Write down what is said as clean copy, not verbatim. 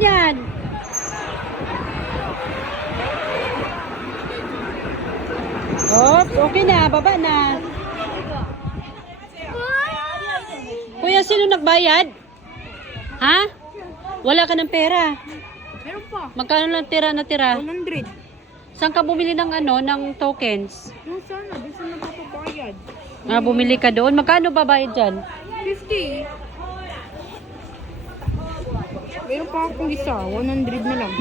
niyan. Oh, okay na. Baba na. Kuya, sino nagbayad? Ha? Wala ka ng pera. Meron pa. Magkano lang natira? 100. Saan ka bumili ng ng tokens? Yung sana, doon sa nagpapabayad. Bumili ka doon. Magkano ba bayad dyan? 50. Meron pa akong isa, 100 na lang.